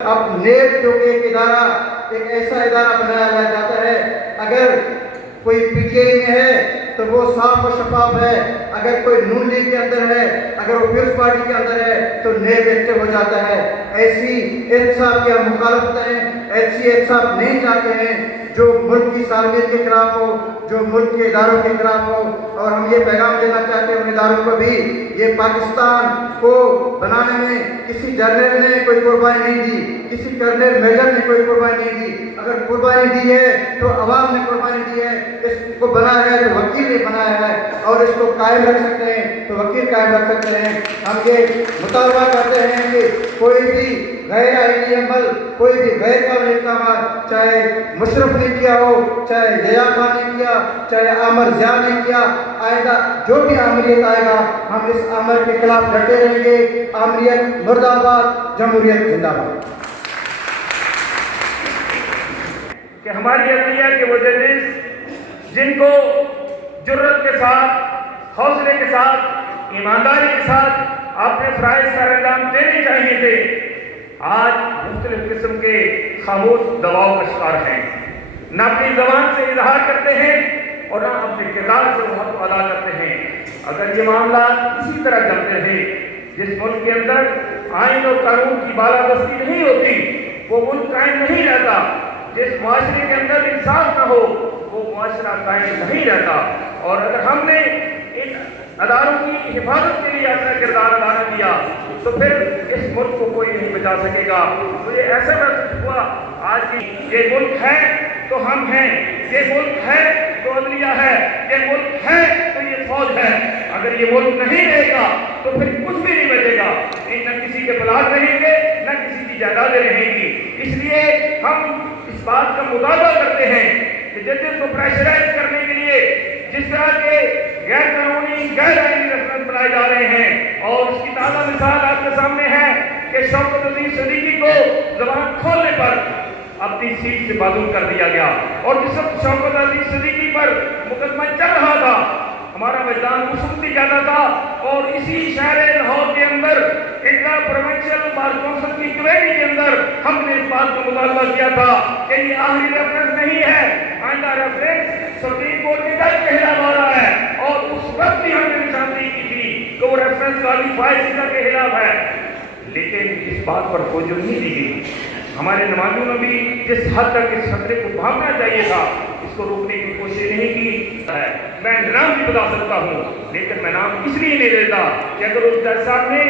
اب نیب جو ایک ادارہ، ایک ایسا ادارہ بنایا جاتا ہے، اگر کوئی پی ٹی آئی میں ہے تو وہ صاف و شفاف ہے، اگر کوئی نون لیگ کے اندر ہے، اگر وہ پیپلز پارٹی کے اندر ہے تو نیب ایکٹیو ہو جاتا ہے۔ ایسی احتساب کی ہم مخالفت ہیں، ایسی احتساب نہیں چاہتے ہیں جو ملک کی سالمیت کے خلاف ہو، جو ملک کے اداروں کے خلاف ہو۔ اور ہم یہ پیغام دینا چاہتے ہیں ان اداروں کو بھی، یہ پاکستان کو بنانے میں کسی جنرل نے کوئی قربانی نہیں دی، کسی کرنل میجر نے کوئی قربانی نہیں دی۔ اگر قربانی دی ہے تو عوام نے قربانی دی ہے، اس کو بنایا ہے تو وکیل نے بنایا ہے، اور اس کو قائم رکھ سکتے ہیں تو وکیل قائم رکھ سکتے ہیں۔ ہم یہ مطالبہ کرتے ہیں کہ کوئی بھی غیر آئینی عمل، کوئی بھی غیر قابل اقدامات، چاہے مشرف نے کیا ہو، چاہے ضیاء خان نے کیا، چاہے عامر ضیاء نے کیا، آئندہ جو بھی آمریت آئے گا ہم اس عمل کے خلاف ڈٹے رہیں گے۔ آمریت مرد آباد، جمہوریت زندہ باد۔ کہ ہماری عدلیہ کے وہ ججز جن کو جرت کے ساتھ، حوصلے کے ساتھ، ایمانداری کے ساتھ اپنے فرائض سر انجام دینے چاہیے تھے، آج مختلف قسم کے خاموش دباؤ کا شکار ہیں، نہ اپنی زبان سے اظہار کرتے ہیں اور نہ اپنے کردار سے وہ حق ادا کرتے ہیں۔ اگر یہ معاملات اسی طرح چلتے ہیں، جس ملک کے اندر آئین اور قانون کی بالادستی نہیں ہوتی وہ ملک قائم نہیں رہتا، جس معاشرے کے اندر انصاف نہ ہو وہ معاشرہ قائم نہیں رہتا۔ اور اگر ہم نے ان اداروں کی حفاظت کے لیے اپنا کردار ادا نہ کیا تو پھر اس ملک کو کوئی نہیں بچا سکے گا۔ مجھے ایسا محسوس ہوا آج کی یہ ملک ہے تو ہم ہیں، یہ ملک ہے تو عدلیہ ہے، یہ ملک ہے تو یہ فوج ہے۔ اگر یہ ملک نہیں رہے گا تو پھر کچھ بھی نہیں بچے گا، نہ کسی کے پلاٹ رہیں گے، نہ کسی کی جائیدادیں رہیں گی۔ اس لیے ہم اس بات کا مطالبہ کرتے ہیں کہ ججز کو پریشرائز کرنے کے لیے جس طرح کے غیر قانونی، غیر آئینی ریفرنس بنائے جا رہے ہیں، اور اس کی تازہ مثال آپ کے سامنے ہے کہ شوکت عزیز صدیقی کو زبان کھولنے پر اپنی سیٹ سے معزول کر دیا گیا، اور جس وقت شوکت عزیز صدیقی پر مقدمہ چل رہا تھا ہمارا میدان مسلطی جاتا تھا، اور اسی شہر لاہور کے اندر انٹرا پروونشل بار کونسل کی کمیٹی کے اندر ہم نے اس بات کا مطالبہ کیا تھا کہ یہ آخری ریفرنس نہیں ہے، آئندہ ریفرنس سپریم کورٹ کے جج کے خلاف آ رہا ہے، اور اس وقت بھی ہم نے نشاندہی کی تھی کہ وہ ریفرنس قاضی فائز صدیقہ کے خلاف ہے، لیکن اس بات پر توجہ نہیں دی گئی۔ ہمارے نمائندوں نے بھی جس حد تک اس خطرے کو بھاگنا چاہیے تھا اس کو روکنے کی کوشش نہیں کی ہے۔ میں نام بھی بتا سکتا ہوں، لیکن میں نام اس لیے نہیں دیتا کہ اگر اس جج صاحب نے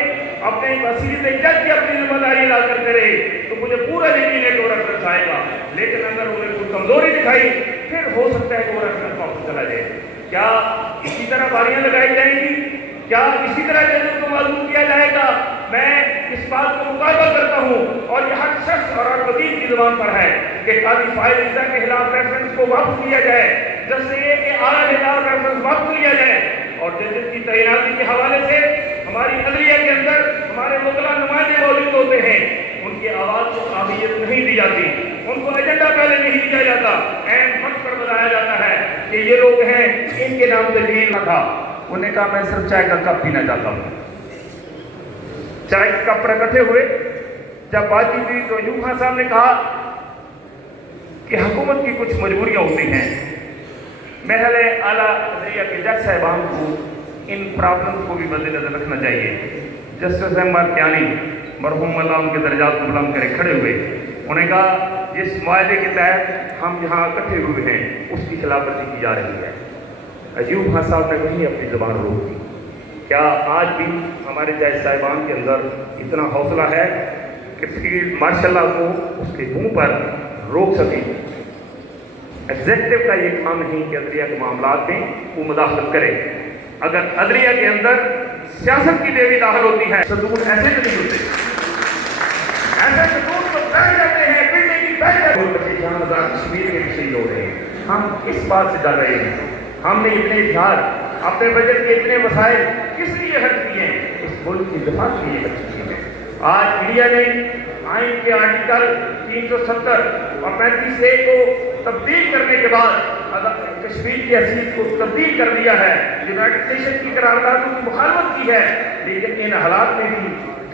اپنے وسیلے سے جج کی اپنی ذمہ داری ادا کرتے رہے تو مجھے پورا یقین ہے کہ وہ ریفرنس آئے گا، لیکن اگر انہیں کوئی کمزوری دکھائی پھر ہو سکتا ہے کہ وہ ریفرنس واپس چلا جائے۔ کیا اسی طرح باریاں لگائی جائیں گی؟ کیا اسی طرح ججز کو معذور کیا جائے گا؟ میں اس بات کو مطالبہ کرتا ہوں، اور یہ ہر شخص اور ہر وکیل کی زبان پر ہے کہ قاضی فائز صدیقہ کے خلاف ریفرنس کو واپس لیا جائے، جس سے یہ کہ اعلیٰ کے خلاف ریفرنس واپس لیا جائے۔ اور ججز کی تعیناتی کے حوالے سے ہماری عدلیہ کے اندر ہمارے وکلا نمائندے موجود ہوتے ہیں، ان کی آواز کو قابلیت نہیں دی جاتی، ان کو ایجنڈا پہلے نہیں دیا جاتا، عین وقت پر بتایا جاتا ہے کہ یہ لوگ ہیں، ان کے نام سے ڈیل نہ تھا۔ انہوں نے کہا میں صرف چائے کا کپ پینا چاہتا ہوں۔ چائے کے کپ پر اکٹھے ہوئے، جب بات چیت ہوئی تو ایوب خان صاحب نے کہا کہ حکومت کی کچھ مجبوریاں ہوتی ہیں، محل اعلیٰ عدلیہ کے جج صاحبان کو ان پرابلم کو بھی مد نظر رکھنا چاہیے۔ جسٹس احمد کیانی مرحوم اللہ ان کے درجات کو بلند کرے کھڑے ہوئے، انہوں نے کہا جس معاہدے کے تحت ہم یہاں اکٹھے ہوئے ہیں اس کی خلاف ورزی کی جا رہی ہے۔ ایوب خان صاحب نے وہیں اپنی زبان روک دی۔ کیا آج بھی ہمارے جج صاحبان کے اندر اتنا حوصلہ ہے کہ فیلڈ مارشل لا کو اس کے منہ پر روک سکیں؟ ایگزیکٹو کا یہ کام نہیں کہ عدلیہ کے معاملات میں وہ مداخلت کرے۔ اگر عدلیہ کے اندر سیاست کی دیوی داخل ہوتی ہے، ستون ایسے تو نہیں ہوتے، ایسے ستون تو بیٹھ جاتے ہیں، بلڈنگ کی بیٹھ جاتے ہیں، بچے جان ہزار کشمیر کے شہید ہو رہے ہیں۔ ہم اس بات سے ڈر رہے ہیں، ہم نے اتنے اظہار اپنے بجٹ کے اتنے وسائل کس لیے خرچ کیے ہیں؟ اس ملک کی دفاع کے لیے خرچ کیے ہیں۔ آج انڈیا نے آئین کے آرٹیکل 370 اور 35A کو تبدیل کرنے کے بعد کشمیر کی حیثیت کو تبدیل کر دیا ہے، یونائٹڈ نیشن کی قراردادوں کی مخالفت کی ہے، لیکن ان حالات میں بھی